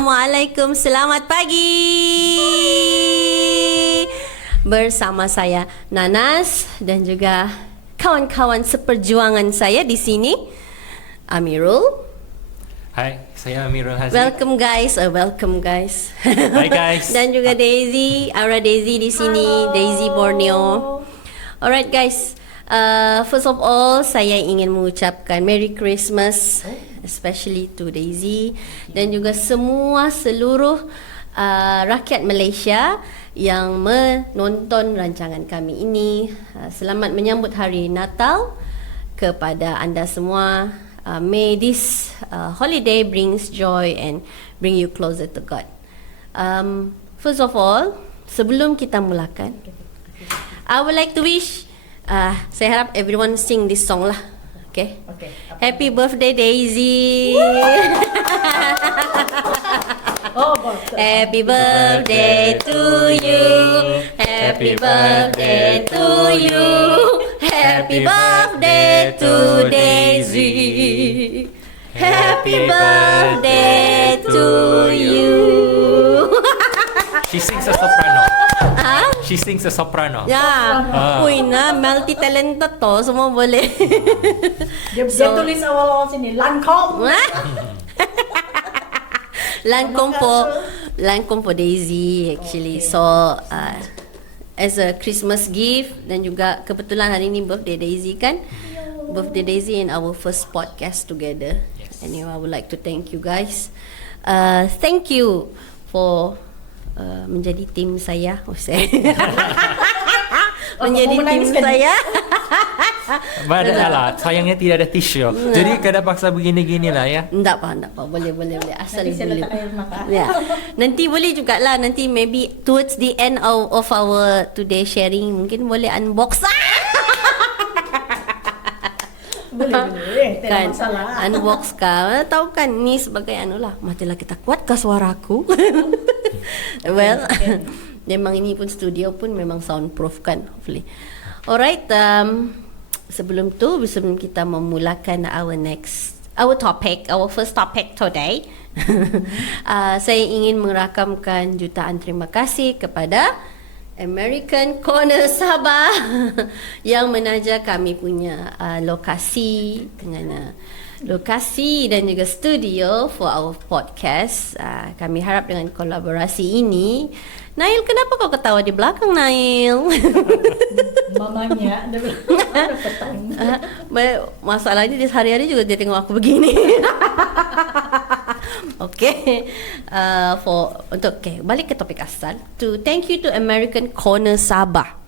Assalamualaikum, selamat pagi. Bersama saya Nanas dan juga kawan-kawan seperjuangan saya di sini, Amirul. Hai, saya Amirul Haziq. Welcome guys. Hai guys. Dan juga Daisy, Aura Daisy di sini. Hello. Daisy Borneo. Alright guys, first of all saya ingin mengucapkan Merry Christmas, especially to Daisy dan juga seluruh rakyat Malaysia yang menonton rancangan kami ini. Selamat menyambut hari Natal kepada anda semua. May this holiday brings joy and bring you closer to God. First of all, sebelum kita mulakan, I would like to wish, saya harap everyone sing this song lah. Okay. Happy birthday Daisy. Happy birthday to you. Happy birthday to you. Happy birthday to Daisy. Happy birthday to you. She sings a soprano. Ha? She sings a soprano. Ya, uy na, multi-talented to, semua boleh. Dia tulis awal-awal sini, Lancome. Lancome for Daisy actually. So, as a Christmas gift dan juga kebetulan hari ini birthday Daisy kan. Birthday Daisy in our first podcast together. Yes. Anyway, I would like to thank you guys. Thank you for menjadi tim saya. Menjadi tim saya. Padahal sayangnya tidak ada tisu. Jadi kada paksa begini-gini lah ya. Enggak apa. Boleh. Asal Nanti saya boleh. letak air mata. Ya. Nanti boleh jugalah. Nanti maybe towards the end of our today sharing mungkin boleh unbox. Boleh. Tidak Kan masalah. unbox ka. Tahu kan ni sebagai anulah. Matilah kita kuatkah suaraku? Well, memang ini pun studio pun memang soundproof kan, hopefully. Alright, sebelum kita memulakan our first topic today, saya ingin merakamkan jutaan terima kasih kepada American Corner Sabah yang menaja kami punya lokasi dengan lokasi dan juga studio for our podcast. Kami harap dengan kolaborasi ini. Nail, kenapa kau ketawa di belakang, Nail? Mamanya ada petang. Masalahnya di hari-hari juga dia tengok aku begini. Okay. Balik ke topik asal. Thank you to American Corner Sabah.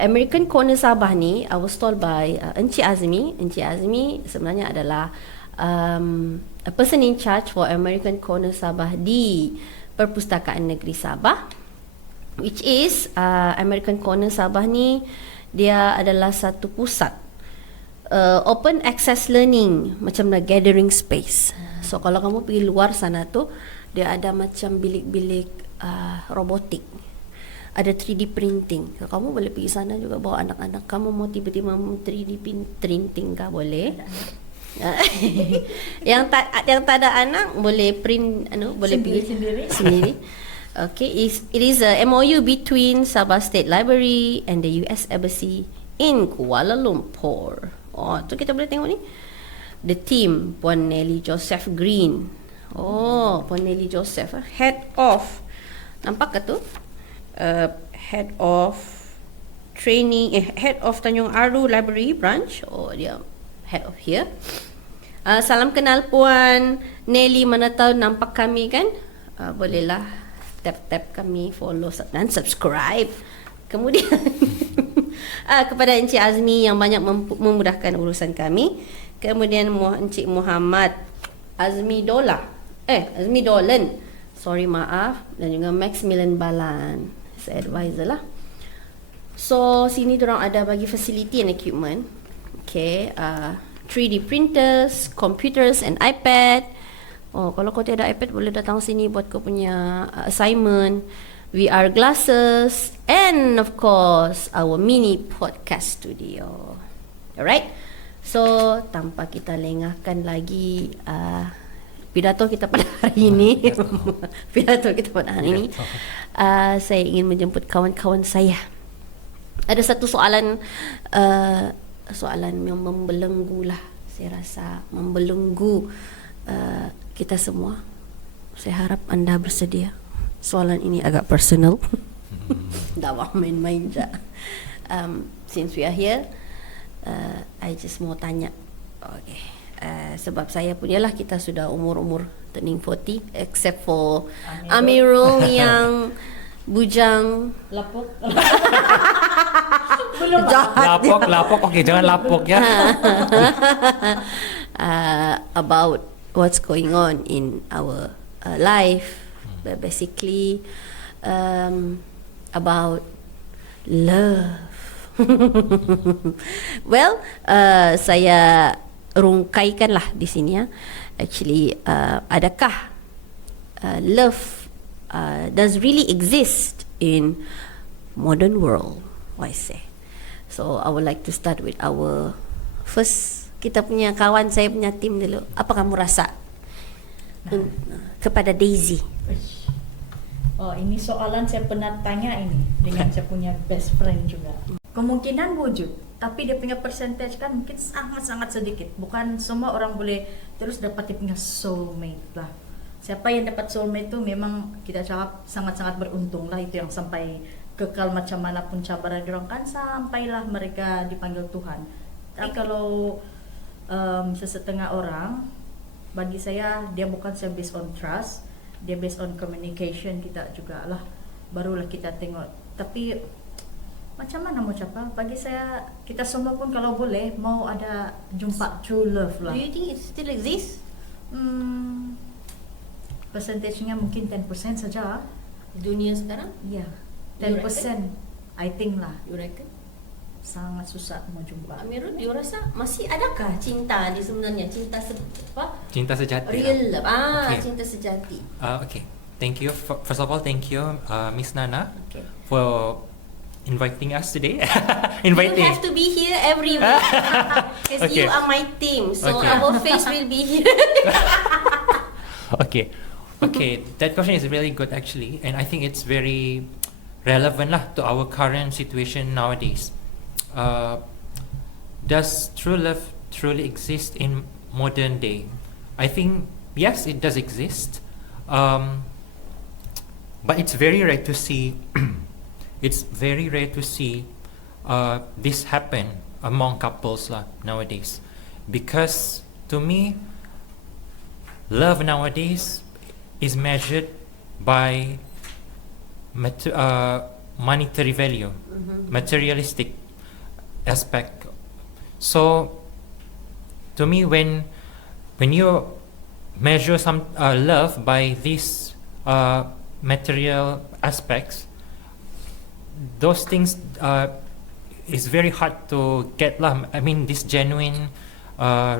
American Corner Sabah ni I was told by Encik Azmi. Encik Azmi sebenarnya adalah a person in charge for American Corner Sabah di Perpustakaan Negeri Sabah, which is American Corner Sabah ni dia adalah satu pusat open access learning, macam the gathering space. So kalau kamu pergi luar sana tu, dia ada macam bilik-bilik robotik, ada 3D printing. Kalau kamu boleh pergi sana juga bawa anak-anak kamu, mau tiba-tiba mau 3D printing kah boleh. yang tak ada anak boleh print boleh pergi sendiri. Okay, it is a MOU between Sabah State Library and the US Embassy in Kuala Lumpur. Oh, tu kita boleh tengok ni. The team, Puan Nelly Joseph Green. Oh, Puan Nelly Joseph, head of, nampak ke tu? Head of training, head of Tanjung Aru Library branch. Oh, dia head of here. Salam kenal Puan Nelly, mana tahu nampak kami kan? Bolehlah tap kami, follow dan subscribe. Kemudian kepada Encik Azmi yang banyak memudahkan urusan kami. Kemudian Encik Muhammad Azmi Dolan. Sorry, maaf. Dan juga Maximilian Balan, advisor lah. So sini diorang ada bagi facility and equipment. Okay, 3D printers, computers and iPad. Oh, kalau kau tiada iPad boleh datang sini buat kau punya assignment. VR glasses and of course our mini podcast studio. Alright. So tanpa kita lengahkan lagi pidato kita pada hari ini. Pidato kita pada hari ini. Saya ingin menjemput kawan-kawan saya. Ada satu soalan soalan yang membelenggu lah. Saya rasa membelenggu kita semua. Saya harap anda bersedia. Soalan ini agak personal. Dah main-main je. Since we are here, I just mau tanya. Okay. Sebab saya punyalah kita sudah umur-umur turning 40, except for Amirul yang bujang. Lapok. Belum. Jahat. Lapok. Okay, jangan lapok ya. About what's going on in our life, but basically about love. Well, saya rungkaikanlah di sini ya. Actually, adakah love does really exist in modern world? I say. So I would like to start with our first, kita punya kawan, saya punya tim dulu. Apa kamu rasa kepada Daisy? Oh, ini soalan saya pernah tanya ini dengan saya punya best friend juga. Kemungkinan wujud, tapi dia punya percentage kan mungkin sangat-sangat sedikit. Bukan semua orang boleh terus dapat dia punya soulmate lah. Siapa yang dapat soulmate itu memang kita cakap sangat-sangat beruntung lah, itu yang sampai kekal macam mana pun cabaran diorang kan sampailah mereka dipanggil Tuhan. Tapi kalau sesetengah orang, bagi saya dia bukan based on trust, dia based on communication kita juga lah, barulah kita tengok. Tapi macam mana mau cakap, bagi saya kita semua pun kalau boleh mau ada jumpa true love lah. Do you think it still exists? Percentage-nya mungkin 10% saja. Dunia sekarang? Ya, You 10% I think lah. You reckon? Sangat susah mau jumpa. Amirul, you rasa masih adakah cinta di sebenarnya? Cinta Cinta sejati. real love. Okay. Cinta sejati. Okay. Thank you. First of all, thank you, Miss Nana, Okay. for inviting us today. You have to be here every week because Okay. you are my team. So Okay. our face will be here. Okay, that question is really good actually, and I think it's very relevant lah to our current situation nowadays. Does true love truly exist in modern day? I think yes, it does exist, but it's very rare to see. It's very rare to see this happen among couples lah nowadays, because to me, love nowadays is measured by monetary value, materialistic aspect. So, to me, when you measure some love by these material aspects, those things is very hard to get lah. I mean, this genuine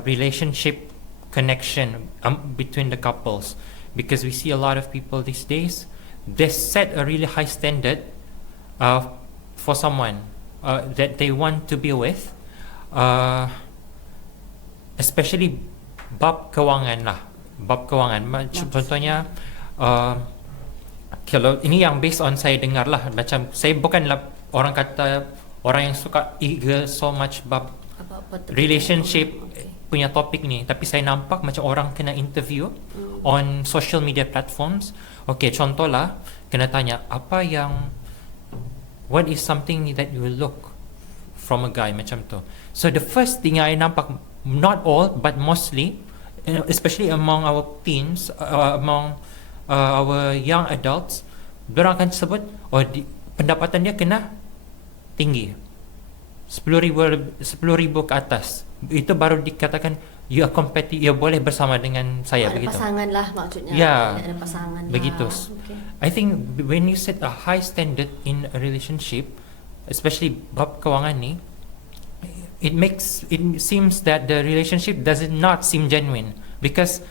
relationship connection between the couples, because we see a lot of people these days, they set a really high standard for someone that they want to be with, especially bab kewangan lah. Bab kewangan, contohnya kalau ini yang based on saya dengar lah, macam saya bukanlah orang kata orang yang suka eager so much bab relationship punya topik ni, tapi saya nampak macam orang kena interview on social media platforms. Okay, contohlah kena tanya what is something that you look from a guy macam tu. So the first thing I nampak, not all but mostly, especially among our teens, among our young adults, diorang akan sebut pendapatan dia kena tinggi, 10,000 ke atas. Itu baru dikatakan you are you boleh bersama dengan saya, ada begitu. pasangan lah maksudnya. Ya, ada pasangan begitu. lah. Okay. I think when you set a high standard in a relationship, especially bab kewangan ni, it seems that the relationship does not seem genuine, because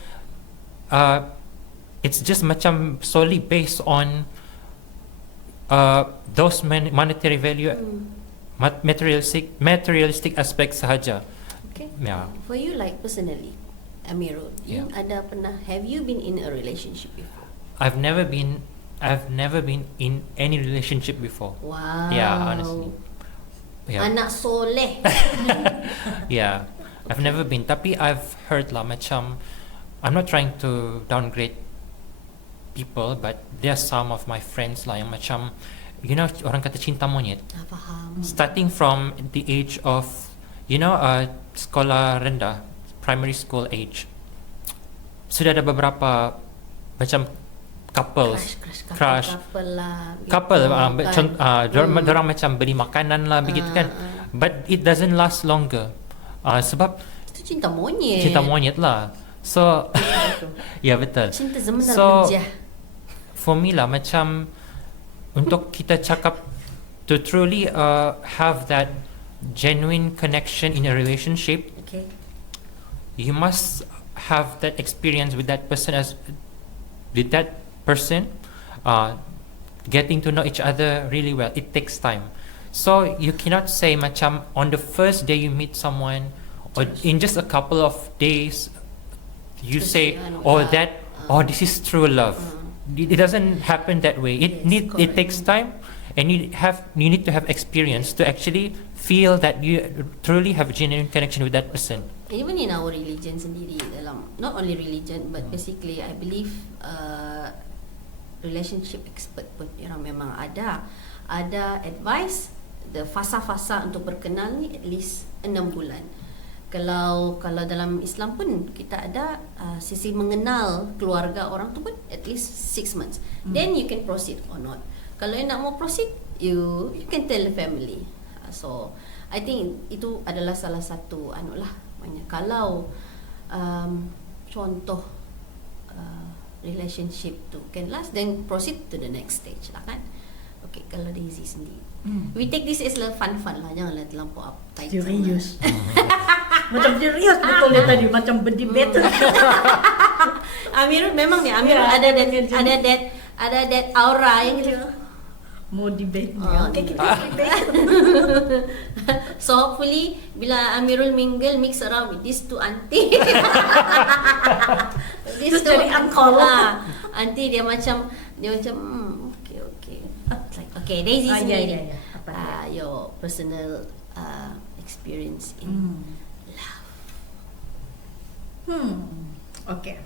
it's just macam solely based on those monetary value, materialistic aspects sahaja. Okay. Yeah. For you, like personally, Amirul, you ada pernah, have you been in a relationship before? I've never been in any relationship before. Wow. Yeah, honestly. Yeah. Anak soleh. Yeah, I've never been. Tapi I've heard lah macam, I'm not trying to downgrade people, but there are some of my friends lah yang macam, you know, orang kata cinta monyet. Faham. Starting from the age of, you know, sekolah rendah, primary school age, sudah ada beberapa macam couples, crush, couple lah. couple, gitu, kan. dorang macam beli makanan lah begitu kan, but it doesn't last longer, sebab Itu cinta monyet. cinta monyet lah. So ya betul. Cinta zaman So remaja. for me lah macam, untuk kita cakap to truly have that genuine connection in a relationship, Okay. you must have that experience with that person, getting to know each other really well. It takes time, so you cannot say macam on the first day you meet someone, or in just a couple of days you Terus, say, this is true love. It doesn't happen that way. It correct. takes time, and you need to have experience to actually feel that you truly have a genuine connection with that person. Even in our religion sendiri, dalam not only religion but basically I believe relationship expert pun orang memang ada advice the fasa-fasa untuk berkenal ni at least 6 bulan. Kalau dalam Islam pun kita ada sisi mengenal keluarga orang tu pun at least 6 months. Then you can proceed or not. Kalau you nak mau proceed, you can tell the family. So I think itu adalah salah satu kalau contoh relationship tu can last, then proceed to the next stage lah kan. Okay, kalau Daisy sendiri, we take this as fun lah, janganlah terlampau uptight. Serius. Macam serius betul dia tadi, macam berdebat. Amirul memang ni, Amirul Ya, ada that aura yang gitu. Mau debate ni. Oh, Okay, ni. kita debate. So hopefully bila Amirul mix around with these two auntie. Terus jadi uncle. Auntie dia macam okay, Daisy sendiri. Ya. Apa dia? Your personal experience in love. Okay.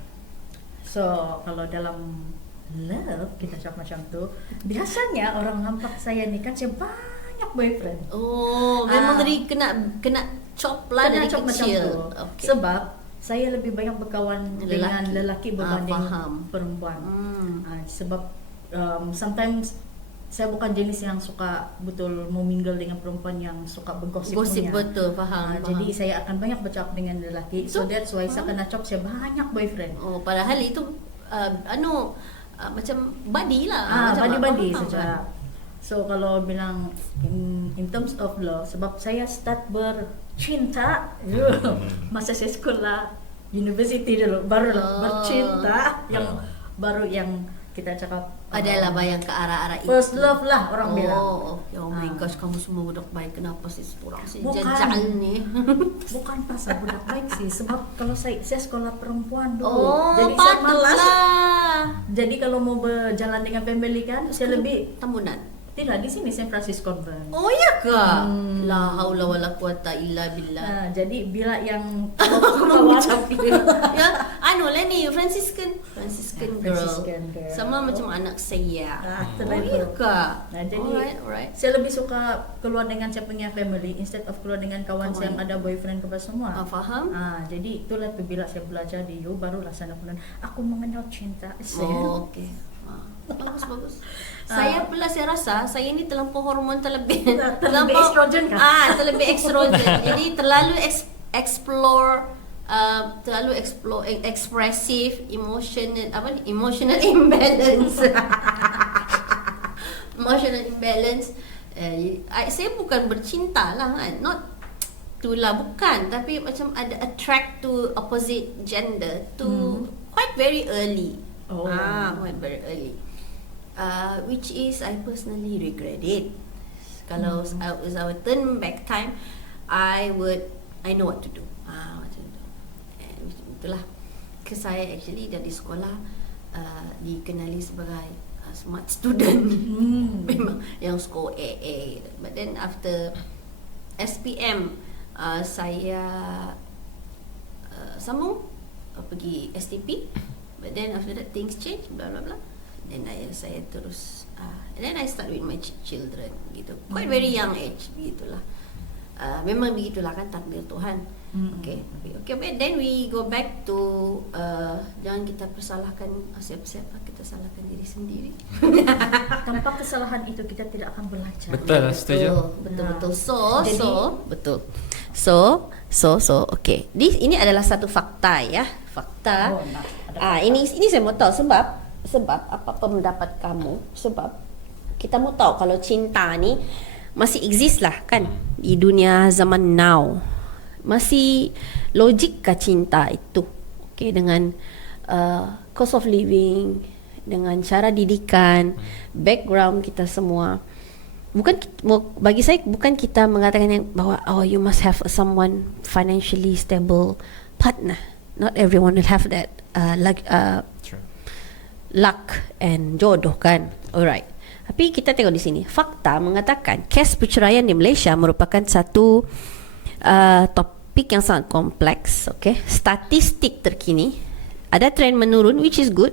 So kalau dalam love kita cakap macam tu, biasanya orang nampak saya ni kan saya banyak boyfriend. Oh, memang dari kena chop lah dari Macam kecil. tu. Okay. Sebab saya lebih banyak berkawan dengan lelaki berbanding faham. perempuan. Sebab sometimes saya bukan jenis yang suka betul mau mingle dengan perempuan yang suka bergosip Gosip punya. betul, faham. Jadi saya akan banyak bercakap dengan lelaki. So that's why saya kena cakap saya banyak boyfriend. Oh, padahal itu macam buddy lah. Buddy-buddy faham, saja. So kalau bilang in terms of love, sebab saya start bercinta masa saya sekolah university dulu, baru bercinta yang baru yang kita cakap adalah bayang ke arah-arah itu. first love lah orang bilang. Oh my gosh, kamu semua budak baik. Kenapa sih orang si Bukan. jajal ni? Bukan pasal budak baik sih, sebab kalau saya sekolah perempuan dulu, Oh, jadi saya malas. patutlah. Jadi kalau mau berjalan dengan family kan, saya lebih Tambunan. tidak di sini San Francisco Convent. Oh ya ke? La haula wala quwata illa billah. Jadi bila yang Aku mau ucap ya, ni Franciscan girl. Franciscan girl. Sama macam anak saya. itulah Oh itu. iya ke? Jadi Alright. saya lebih suka keluar dengan saya punya family instead of keluar dengan kawan saya yang ada boyfriend kepada semua. Faham? Jadi itulah tu bila saya belajar di U barulah saya nak aku mengenal cinta. Oh, okey. Bagus. Saya pula saya rasa saya ni terlampau hormon terlebih estrogen kah? terlebih estrogen. Jadi terlalu terlalu expressive, emotional imbalance. Emotional imbalance. Saya bukan bercinta lah kan. Not itulah bukan, tapi macam ada attract to opposite gender to quite very early. Quite very early. Which is I personally regret it. Kalau I would turn back time, I know what to do. itulah. Ke saya actually dari sekolah dikenali sebagai smart student. Memang yang score AA. But then after SPM saya sambung pergi STP. But then after that things change, blah blah blah. Then saya terus and then I start with my children gitu. Quite very young age gitulah. Memang begitulah kan takdir Tuhan. Okay. But then we go back to jangan kita persalahkan siapa-siapa, kita salahkan diri sendiri. Tanpa kesalahan itu kita tidak akan belajar. Betul, setuju. Betul. So, okay. Ini adalah satu fakta ya. Fakta. Ini saya mau tahu sebab apa pendapat kamu? Sebab kita mau tahu kalau cinta ni masih exist lah kan di dunia zaman now. Masih logikkah cinta itu? Okay, dengan cost of living, dengan cara didikan, background kita semua. Bagi saya bukan kita mengatakan yang bahwa you must have someone financially stable partner. Not everyone will have that luck and jodoh kan. Alright. Tapi kita tengok di sini, fakta mengatakan kes perceraian di Malaysia merupakan satu topik yang sangat kompleks. Okay, statistik terkini ada trend menurun, which is good.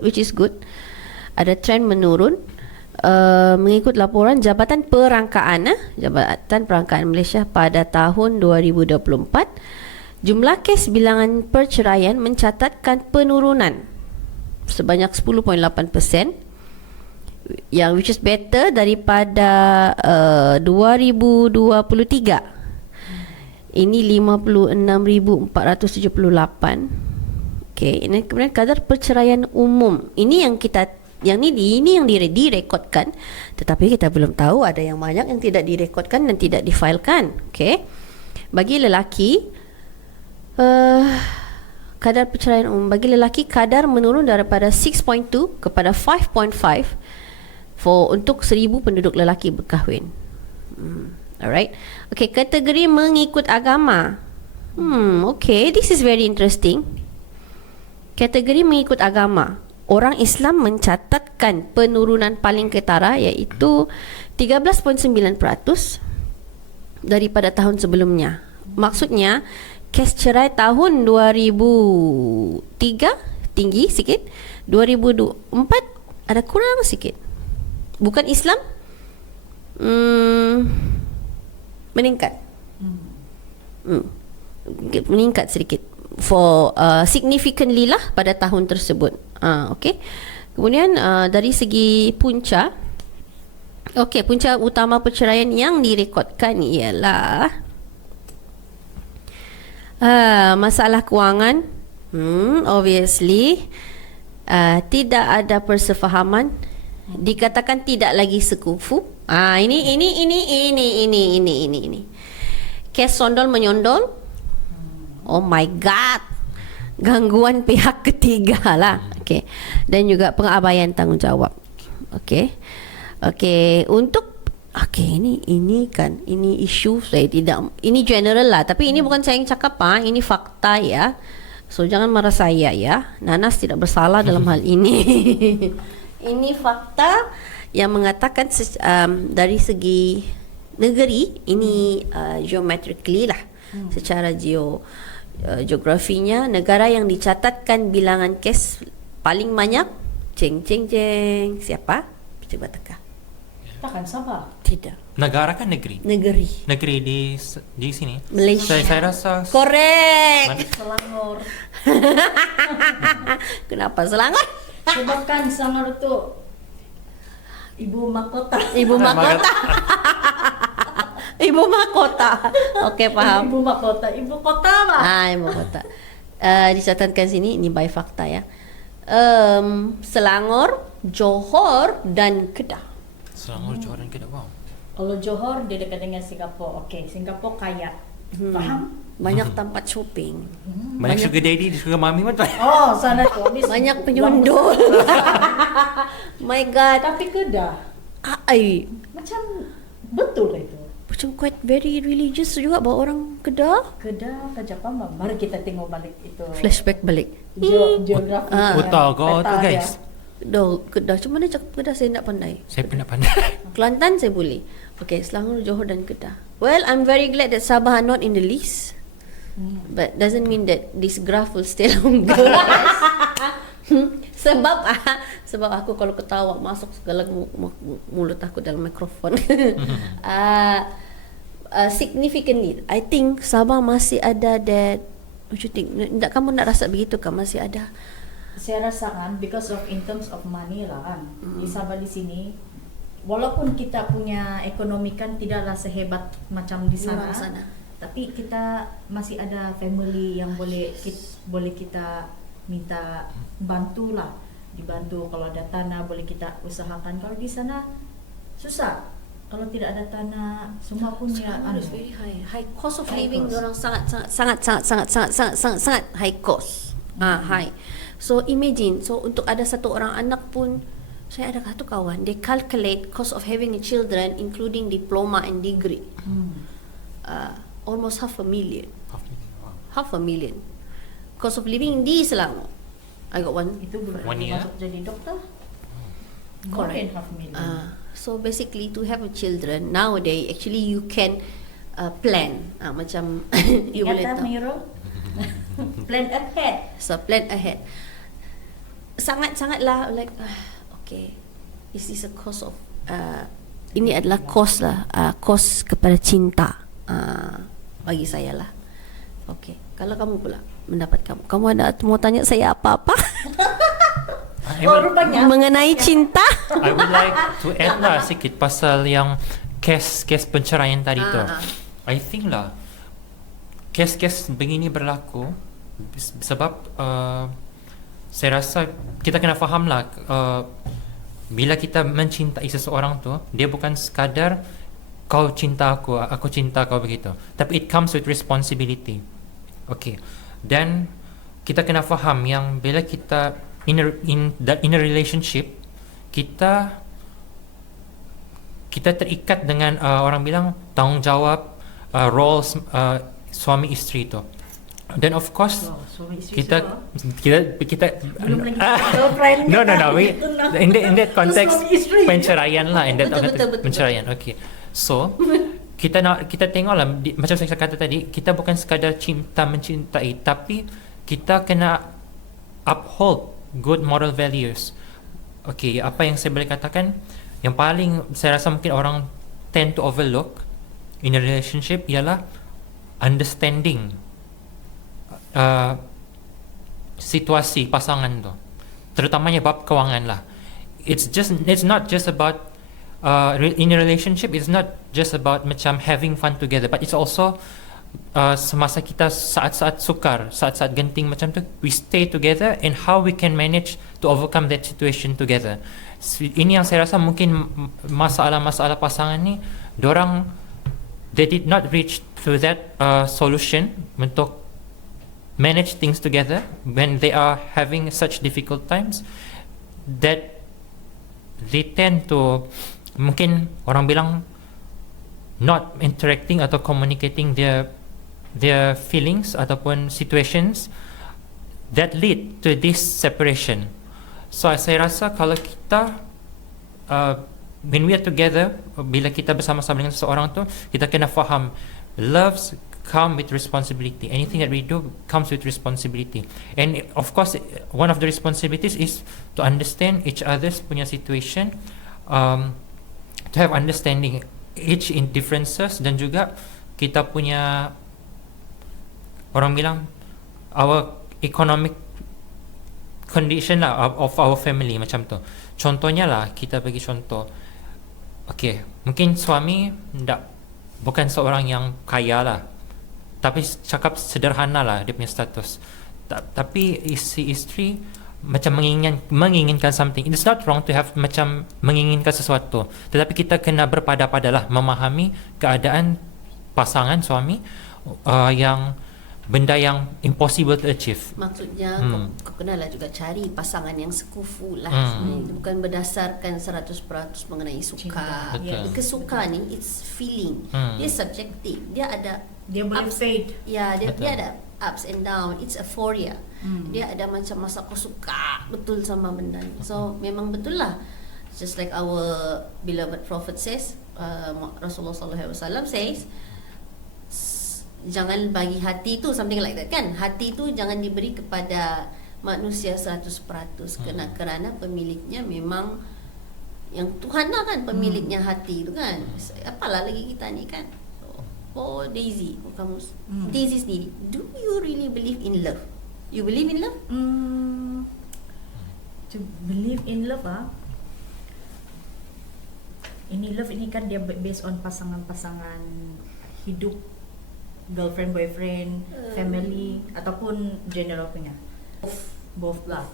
Ada trend menurun mengikut laporan Jabatan Perangkaan Malaysia pada tahun 2024. Jumlah kes bilangan perceraian mencatatkan penurunan sebanyak 10.8%, yang which is better daripada 2023. Ini 56,478. Okey, ini kemudian kadar perceraian umum. Ini yang direkodkan, tetapi kita belum tahu ada yang banyak yang tidak direkodkan dan tidak difailkan. Okey. Bagi lelaki kadar perceraian umum bagi lelaki kadar menurun daripada 6.2 kepada 5.5 untuk 1,000 penduduk lelaki berkahwin. Alright. Okay, kategori mengikut agama. Okay, this is very interesting. Kategori mengikut agama. Orang Islam mencatatkan penurunan paling ketara iaitu 13.9% daripada tahun sebelumnya. Maksudnya, kes cerai tahun 2003 tinggi sikit, 2004 ada kurang sikit. Bukan Islam meningkat. Meningkat sedikit. For significantly lah pada tahun tersebut. Okay. Kemudian dari segi punca, punca utama perceraian yang direkodkan ialah masalah kewangan. Obviously tidak ada persefahaman, dikatakan tidak lagi sekufu. Ini. Kes sondol menyondol. Oh my god. Gangguan pihak ketiga lah. Okay. Dan juga pengabaian tanggungjawab. Okay. Untuk ini kan, ini isu saya tidak, ini general lah, tapi ini bukan saya yang cakap ini fakta ya. So jangan marah saya ya. Nanas tidak bersalah dalam hal ini. Ini fakta yang mengatakan dari segi negeri ini geometrically lah, secara geografinya negara yang dicatatkan bilangan kes paling banyak siapa? Coba teka. Takkan Sabah. Tidak. Negara kan negeri. Negeri di sini. Malaysia. Saya rasa Correct. Selangor. Kenapa Selangor? Sebab kan Selangor itu ibu mahkota. Ibu mahkota. Okey, faham. Ibu mahkota, ibu kota lah. Ibu kota. Dicatatkan sini, ini by fakta ya. Selangor, Johor dan Kedah. Selangor, Johor dan Kedah. Wow. Kalau Johor dia dekat dengan Singapura. Okey, Singapura kaya. Faham? Banyak tempat shopping. Banyak sugar daddy, sugar mommy pun. Oh, sana tu. Banyak penyundul. My god. Tapi Kedah Ai, macam betul lah itu. macam quite very religious juga bawa orang Kedah. Kedah ke Jepang, mari kita tengok balik itu. Flashback balik. Geografi. Utah kau tu peta guys. Kedah. Cuma mana cakap Kedah saya tak pandai. Saya pun nak pandai. Kelantan saya boleh. Okay, Selangor, Johor dan Kedah. Well, I'm very glad that Sabah are not in the list. But doesn't mean that this graph will stay longer. sebab aku kalau ketawa masuk segala mulut aku dalam mikrofon. Significantly, I think Sabah masih ada that. What you think? Kamu nak rasa begitu kan? Masih ada. Saya rasa kan because of in terms of money lah kan. Di Sabah di sini walaupun kita punya ekonomi kan tidaklah sehebat macam di sana. Tapi kita masih ada family yang boleh kita minta bantu lah, dibantu kalau ada tanah boleh kita usahakan. Kalau di sana susah, kalau tidak ada tanah semua punya It's very high cost of High living. cost. Orang sangat high cost. High. So imagine, so untuk ada satu orang anak pun, saya ada satu kawan, they calculate cost of having a children including diploma and degree. Almost $500,000. $500,000. Cost of living di Selangor. I got one. itu boleh 1 year. masuk jadi doktor. More Correct. than $500,000. So basically to have a children nowadays actually you can plan. Macam you boleh Ingatan tahu. Miro. Plan ahead. So plan ahead. Sangat-sangatlah like okay. Is this a cost of ini adalah cost lah, cost kepada cinta. Bagi saya lah. Okay. Kalau kamu pula pendapat kamu ada mau tanya saya apa-apa Rupanya mengenai cinta? I would like to add lah sikit pasal yang kes penceraian tadi tu. I think lah kes begini berlaku sebab saya rasa kita kena faham lah bila kita mencintai seseorang tu, dia bukan sekadar kau cinta aku cinta kau begitu, tapi it comes with responsibility. Okay, dan kita kena faham yang bila kita in a relationship, kita terikat dengan orang bilang tanggungjawab roles suami isteri tu. Dan of course suami isteri kita belum lagi girlfriend. no in that context Suami isteri. penceraian lah, in that Betul. penceraian. Okay, so kita tengoklah macam saya kata tadi, kita bukan sekadar mencintai, tapi kita kena uphold good moral values. Okay, apa yang saya boleh katakan yang paling saya rasa mungkin orang tend to overlook in a relationship ialah understanding situasi pasangan tu, terutamanya bab kewangan lah. It's not just about in a relationship, it's not just about macam having fun together, but it's also semasa kita saat-saat sukar, saat-saat genting macam tu, we stay together and how we can manage to overcome that situation together. Ini yang saya rasa mungkin masalah-masalah pasangan ni, dorang they did not reach to that solution untuk manage things together when they are having such difficult times, that they tend to mungkin orang bilang not interacting atau communicating their feelings ataupun situations that lead to this separation. So saya rasa kalau kita when we are together, bila kita bersama-sama dengan seseorang tu, kita kena faham loves come with responsibility. Anything that we do comes with responsibility. And of course, one of the responsibilities is to understand each other's punya situation, to have understanding each in differences, dan juga kita punya orang bilang our economic condition lah of our family macam tu. Contohnya lah, kita bagi contoh. Okay, mungkin suami bukan seorang yang kaya lah, tapi cakap sederhana lah dia punya status. Tapi si isteri macam menginginkan something. It's not wrong to have macam menginginkan sesuatu, tetapi kita kena berpada-padalah memahami keadaan pasangan suami yang benda yang impossible to achieve. Maksudnya kau kenalah juga cari pasangan yang sekufu lah. Sebenarnya. Itu bukan berdasarkan 100% mengenai suka. Cinta. Betul. Because suka ni it's feeling. Dia subjektif. Dia ada Dia boleh ups- fade. Ya, dia Betul. ada ups and down. It's euphoria. Dia ada macam masa kau suka betul sama benda ni. So memang betul lah. Just like our beloved Prophet says, Rasulullah SAW says, jangan bagi hati tu something like that kan. Hati tu jangan diberi kepada manusia 100% kerana pemiliknya memang yang Tuhan lah kan pemiliknya hati tu kan. Apalah lagi kita ni kan. Oh Daisy, kamu Daisy sendiri, do you really believe in love? You believe in love? To believe in love ini love ini kan dia based on pasangan-pasangan hidup, girlfriend, boyfriend, family ataupun general punya. Both lah.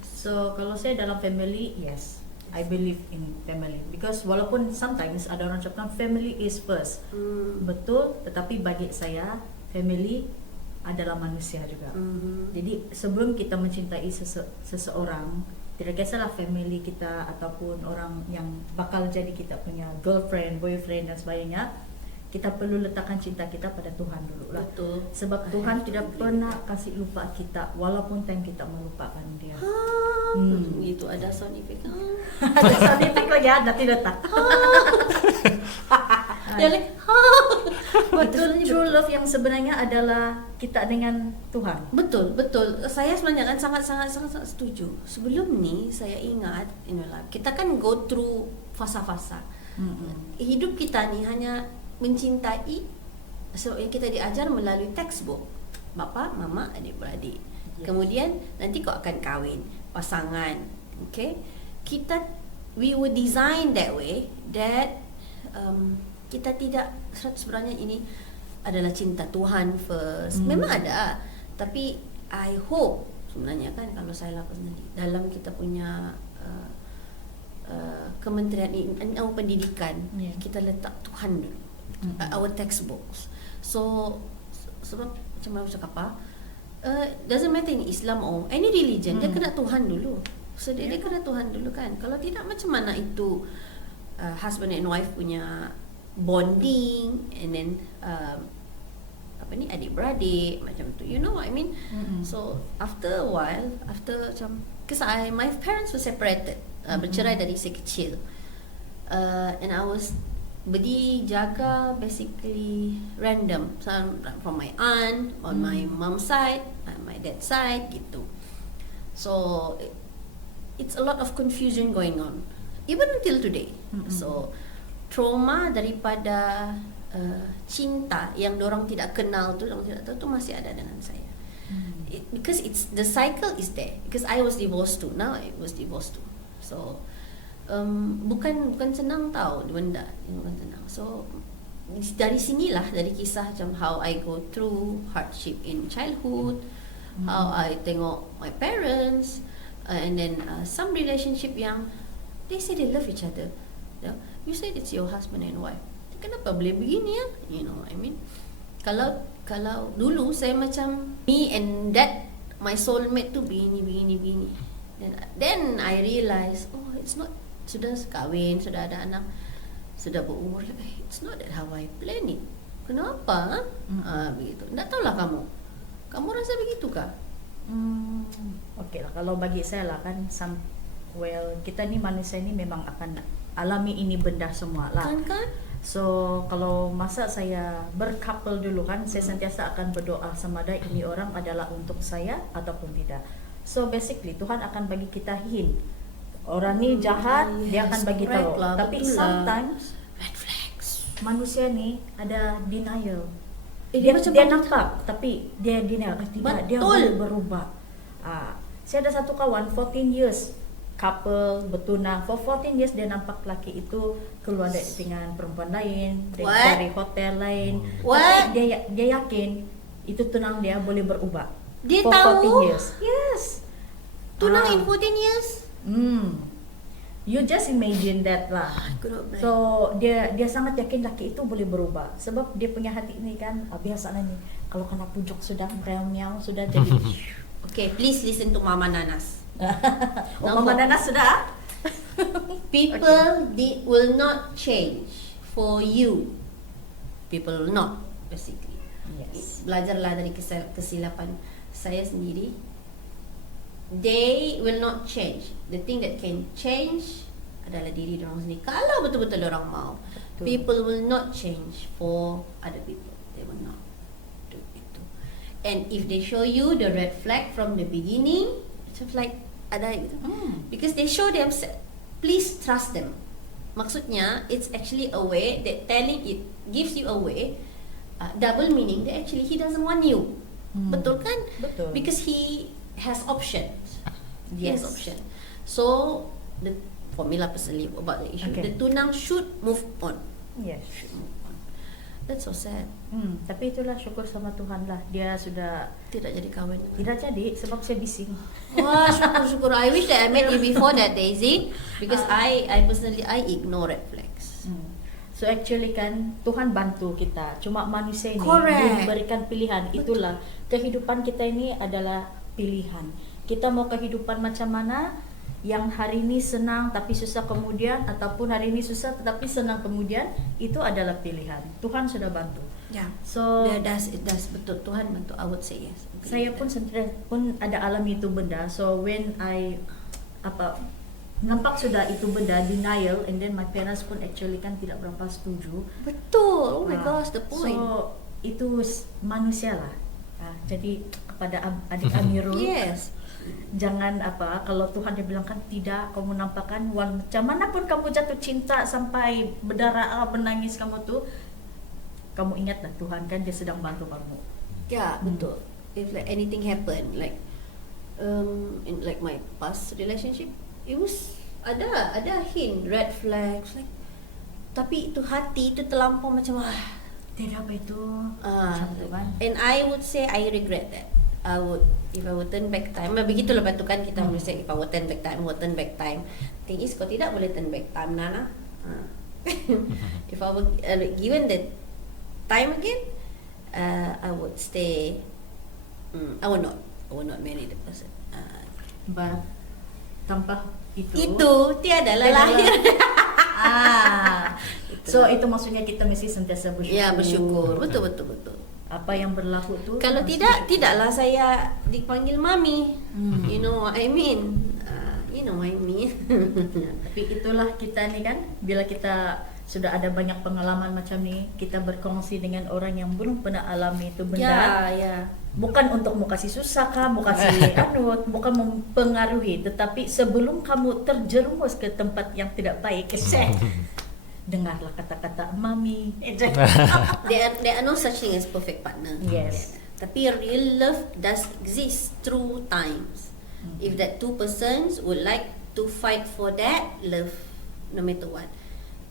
So kalau saya dalam family, yes, I believe in family because walaupun sometimes ada orang cakap family is first. Betul, tetapi bagi saya family adalah manusia juga. Jadi sebelum kita mencintai seseorang, tidak kisahlah family kita ataupun orang yang bakal jadi kita punya girlfriend, boyfriend dan sebagainya, kita perlu letakkan cinta kita pada Tuhan dulu lah. Betul. Sebab Tuhan tidak pernah kasih lupa kita walaupun time kita melupakan dia. Itu ada sound effect. Ada sound effect lagi, nanti letak. Dia like, Betul, true love yang sebenarnya adalah kita dengan Tuhan. betul. Saya sebenarnya kan sangat setuju. Sebelum ni saya ingat, kita kan go through fasa-fasa. Hidup kita ni hanya mencintai yang kita diajar melalui textbook. Bapa, mama, adik-beradik. Kemudian nanti kau akan kahwin, pasangan. Okay? We were designed that way that kita tidak sebenarnya ini adalah cinta Tuhan first. Memang ada, tapi I hope sebenarnya kan kalau saya lakukan nanti dalam kita punya kementerian pendidikan, kita letak Tuhan dulu. Our textbooks. So sebab macam mana cakap apa? Doesn't matter in Islam or any religion, dia kena Tuhan dulu. So dia kena Tuhan dulu kan. Kalau tidak macam mana itu husband and wife punya bonding and then adik-beradik macam tu. You know what I mean? So after a while, macam because my parents were separated, bercerai dari saya kecil. And I was jaga basically random, some from my aunt on my mom's side, my dad's side gitu. So it's a lot of confusion going on even until today. So trauma daripada cinta yang dorang tidak kenal tu, dorang tidak tahu tu masih ada dengan saya. Because the cycle is there. Because I was divorced too. Now I was divorced too. So bukan senang tau benda, bukan senang. So dari sinilah, dari kisah macam how I go through hardship in childhood, how I tengok my parents, and then some relationship yang they say they love each other. You said it's your husband and wife. Kenapa boleh begini ya? You know what I mean? Kalau dulu saya macam me and that my soulmate tu begini. Then I realize, oh it's not. Sudah kahwin, sudah ada anak, sudah berumur, it's not that how I plan it. Kenapa? Begitu. Tak tahulah kamu rasa begitu kah? Okay lah, kalau bagi saya lah kan, kita ni manusia ni memang akan alami ini benda semua lah. Kan? So kalau masa saya bercouple dulu kan, saya sentiasa akan berdoa sama ada ini orang adalah untuk saya ataupun tidak. So basically Tuhan akan bagi kita hint. Orang ni jahat, dia akan bagi tahu. Tapi sometimes red flags. Manusia ni ada denial. Dia Dia nampak tapi dia denial. Tidak, dia boleh berubah. Saya ada satu kawan 14 years couple bertunang. For 14 years dia nampak lelaki itu keluar dengan perempuan lain, dari hotel lain. What? Tapi dia yakin itu tunang dia boleh berubah. Dia for tahu? 14 years. Yes. Tunang in 14 years? You just imagine that lah. So dia sangat yakin laki itu boleh berubah sebab dia punya hati ini kan biasa ni Kalau kena pujuk sudah meow sudah jadi. Okay, please listen to Mama Nanas. Oh, Mama Nanas sudah? People will not change for you. People will not, basically. Yes. Belajarlah dari kesilapan saya sendiri. They will not change. The thing that can change adalah diri orang sendiri. Kalau betul-betul orang mau. Betul. People will not change for other people. They will not do itu. And if they show you the red flag from the beginning, it's just like ada gitu. Because they show themselves. Please trust them. Maksudnya, it's actually a way that telling it gives you a way, double meaning that actually he doesn't want you. Betul kan? Betul. Because he has options. He has Yes. option. So the formula personally about the issue, Okay. the tunang should move on. Yes. Should move on. That's so sad. Tapi itulah syukur sama Tuhan lah. Dia sudah Tidak jadi kahwin. tidak jadi sebab saya bising. Wah, syukur. I wish that I met you before that, Daisy, because I personally ignore red flags. So actually kan Tuhan bantu kita. Cuma manusia ini Correct. diberikan pilihan. Itulah kehidupan kita ini adalah pilihan. Kita mau kehidupan macam mana? Yang hari ini senang tapi susah kemudian, ataupun hari ini susah tetapi senang kemudian, itu adalah pilihan. Tuhan sudah bantu. Yeah. So It does betul. Tuhan bantu. I would say yes. Agree saya with pun that. sendiri pun ada alami itu benda. So when I nampak sudah itu benda denial, and then my parents pun actually kan tidak berapa setuju. Betul. Oh my Ah, gosh, the point. So itu manusia lah. Jadi kepada adik Amirul, Yes. jangan kalau Tuhan dia bilang kan tidak, kamu nampakkan macam mana pun kamu jatuh cinta sampai berdarah menangis kamu tuh, kamu ingatlah Tuhan kan dia sedang bantu kamu. Yeah, betul. If like anything happen, like in like my past relationship, it was ada hint, red flags, like, tapi itu hati itu terlampau macam Tidak apa itu. Ah, Macam tu kan. and I would say I regret that. If I would turn back time, begitulah patukan kita mesti if I would turn back time, Thing is, kau tidak boleh turn back time, Nana. If I were given the time again, I would stay. I would not marry the person. But tanpa itu Tiada lah tiada lahir. So itu maksudnya kita mesti sentiasa bersyukur. Ya, bersyukur. Betul. Apa yang berlaku tuh. Kalau mesti tidak, bersyukur. tidaklah saya dipanggil mami. You know what I mean? Tapi itulah kita nih kan, bila kita sudah ada banyak pengalaman macam ni, kita berkongsi dengan orang yang belum pernah alami itu benda. Ya. Bukan untuk mau kasih susah kah, mau kasih bukan mempengaruhi, tetapi sebelum kamu terjerumus ke tempat yang tidak baik, dengarlah kata-kata mami. There are no such thing as perfect partner. Yes. Tapi real love does exist through times. If that two persons would like to fight for that love, no matter what.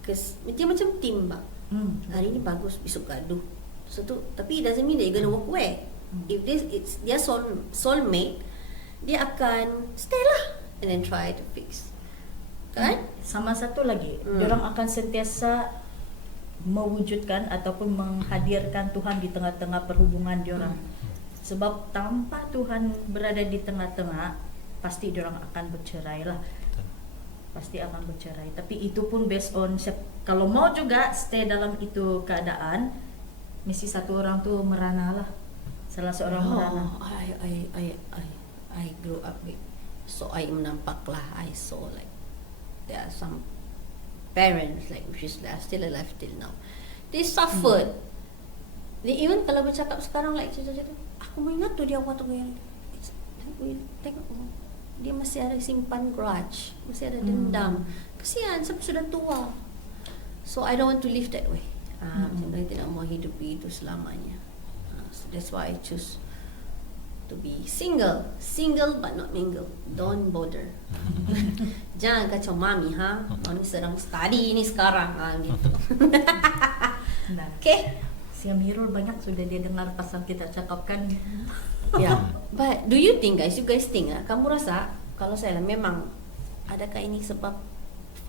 Because dia macam team bang. Hari ni bagus, besok gaduh. So tu, tapi it doesn't mean that you're gonna walk away. If it's their soulmate, dia akan stay lah and then try to fix. Kan? Sama satu lagi, diorang akan sentiasa mewujudkan ataupun menghadirkan Tuhan di tengah-tengah perhubungan diorang. Sebab tanpa Tuhan berada di tengah-tengah, pasti diorang akan bercerai lah. Pasti akan bercerai. Tapi itu pun based on kalau mau juga stay dalam itu keadaan, mesti satu orang tu merana lah. Salah seorang merana. I grew up with, so I menampak lah, I saw like there are some parents like which is still alive till now. They suffered. They even kalau bercakap sekarang like cerita-cerita, aku mengingat tu dia waktu yang tengok dia masih ada simpan grudge, masih ada dendam. Kesian sebab sudah tua. So I don't want to live that way. Macam saya tidak mau hidup itu selamanya. So that's why I choose to be single but not mingle. Don't bother. Jangan kacau mami, mami sedang study ini sekarang, gitu. Nah, Okay. si Amirul banyak sudah dia dengar pasal kita cakapkan. Yeah. But do you think you guys think kamu rasa kalau saya memang adakah ini sebab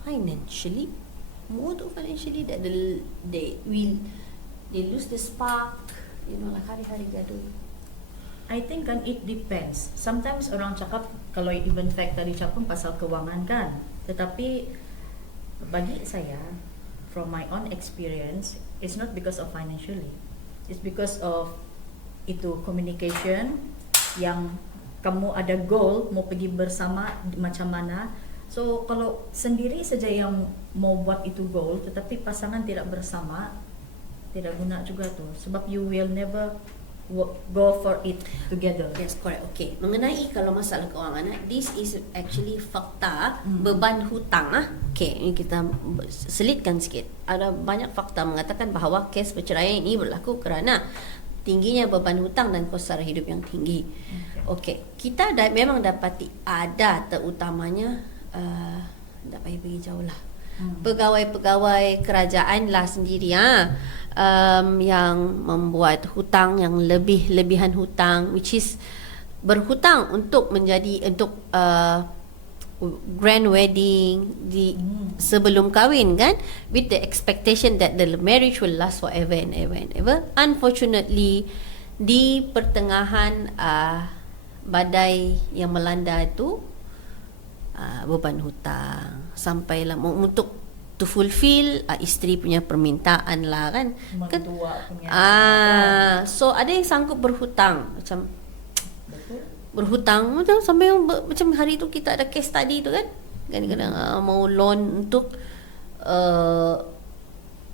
financially, more to financially that they lose the spark, like hari-hari gaduh. I think kan it depends. Sometimes orang cakap kalau even fact tadi cakap pasal kewangan kan. Tetapi bagi saya, from my own experience, it's not because of financially. It's because of itu communication yang kamu ada goal mau pergi bersama macam mana. So kalau sendiri saja yang mau buat itu goal, tetapi pasangan tidak bersama, tidak guna juga tuh. Sebab you will never go for it together. Yes, correct. Okay. Mengenai kalau masalah kewangan, this is actually fakta beban hutang. Okay, ini kita selitkan sikit. Ada banyak fakta mengatakan bahawa kes perceraian ini berlaku kerana tingginya beban hutang dan kos sara hidup yang tinggi. Okay, kita memang dapati ada terutamanya, tak payah pergi jauh lah. Pegawai-pegawai kerajaan lah sendiri yang membuat hutang yang lebihan hutang, which is berhutang untuk grand wedding sebelum kahwin kan, with the expectation that the marriage will last forever and ever and ever. Unfortunately, di pertengahan badai yang melanda itu, beban hutang sampailah untuk to fulfill isteri punya permintaan lah kan. Mertua punya. So ada yang sanggup berhutang macam Betul. berhutang macam sampai macam hari tu kita ada case tadi tu kan. Kadang-kadang mau loan untuk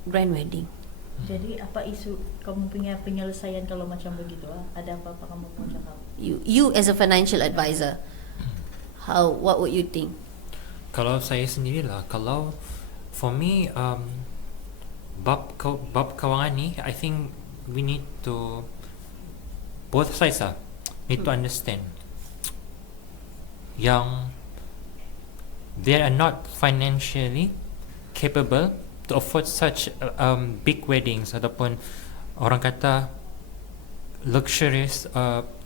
grand wedding. Jadi apa isu kamu punya penyelesaian kalau macam begitu? Ada apa-apa kamu mau cakap? You as a financial advisor, what would you think? Kalau saya sendirilah, kalau for me, bab kewangan ni, I think we need to both sides need to understand yang they are not financially capable to afford such big weddings ataupun orang kata luxurious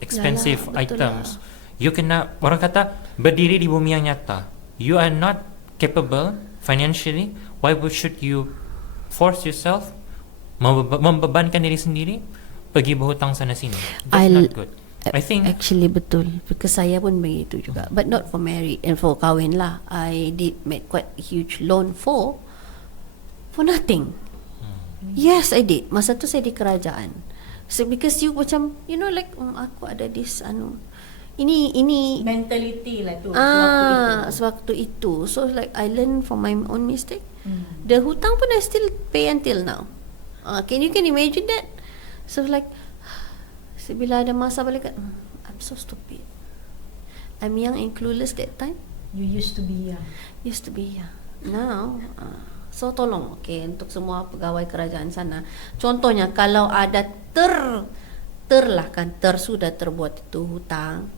expensive Yalah, betul items. You kena, orang kata berdiri di bumi yang nyata. You are not capable financially. Why should you force yourself membebankan diri sendiri pergi berhutang sana sini? That's not good. I think Actually betul, because saya pun begitu juga, but not for married and for kahwin lah. I did make quite a huge loan for nothing. Yes, I did. Masa tu saya di kerajaan. So because you macam like aku ada this ini Mentality lah tu. sewaktu itu. So like I learn from my own mistake. The hutang pun I still pay until now. Can you imagine that? So like bila ada masa balik, I'm so stupid. I'm young and clueless that time. You used to be Now so tolong untuk semua pegawai kerajaan sana. Contohnya kalau ada sudah terbuat itu hutang,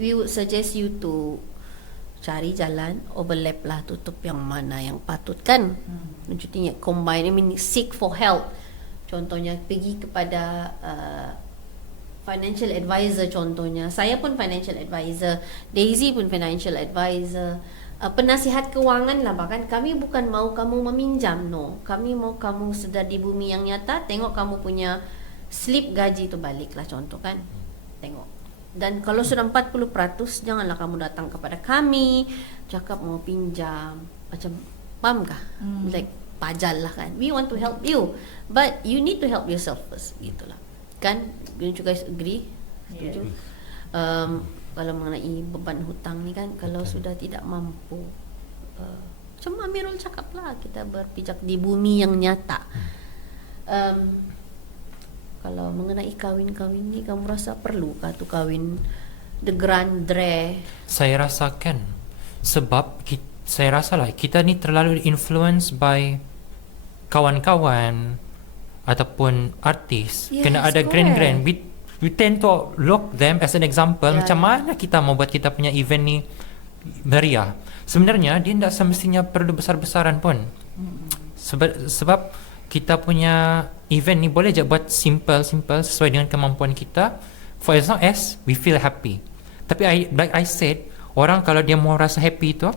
we would suggest you to cari jalan overlap lah, tutup yang mana yang patut kan. Maksudnya combine, seek for help. Contohnya pergi kepada financial advisor. Contohnya saya pun financial advisor, Daisy pun financial advisor, penasihat kewangan lah. Bahkan kami bukan mau kamu meminjam, no, kami mau kamu sedar di bumi yang nyata, tengok kamu punya slip gaji tu balik lah, contoh kan, tengok. Dan kalau sudah 40%, janganlah kamu datang kepada kami cakap mau pinjam, macam paham kah? Like pajal lah kan. We want to help you, but you need to help yourself first, gitulah kan. Don't you guys agree? Setuju? Kalau mengenai beban hutang ni kan, kalau sudah tidak mampu, macam Amirul cakap lah, kita berpijak di bumi yang nyata. Kalau mengenai kahwin ni, kamu rasa perlukah tu kahwin the grand dre? saya rasakan sebab saya rasa lah kita ni terlalu influence by kawan-kawan ataupun artis. Yes, Kena ada correct. grand we tend to look them as an example. Yeah. Macam mana kita mau buat kita punya event ni meriah. Sebenarnya dia tidak semestinya perlu besar-besaran pun. Sebab kita punya event ni boleh je buat simple sesuai dengan kemampuan kita, for as long as we feel happy. Tapi like I said, orang kalau dia mau rasa happy tu,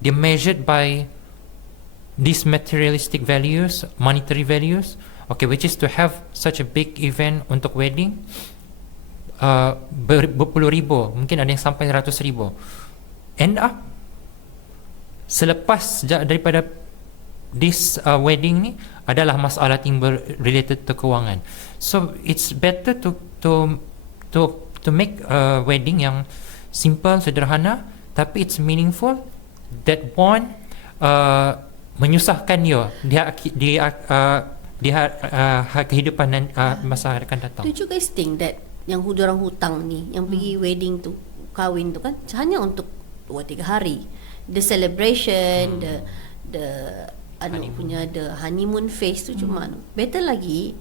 dia measured by these materialistic values, monetary values, Okay, which is to have such a big event untuk wedding, berpuluh ribu, mungkin ada yang sampai 100,000. End up selepas daripada this wedding ni adalah masalah timbul related to kewangan. So it's better to make a wedding yang simple, sederhana, tapi it's meaningful, that won't menyusahkan di kehidupan dan masa akan datang. Do you guys think that yang orang hutang ni, yang pergi wedding tu, kahwin tu kan hanya untuk 2-3 hari, the celebration, the punya the honeymoon phase tu cuma better lagi,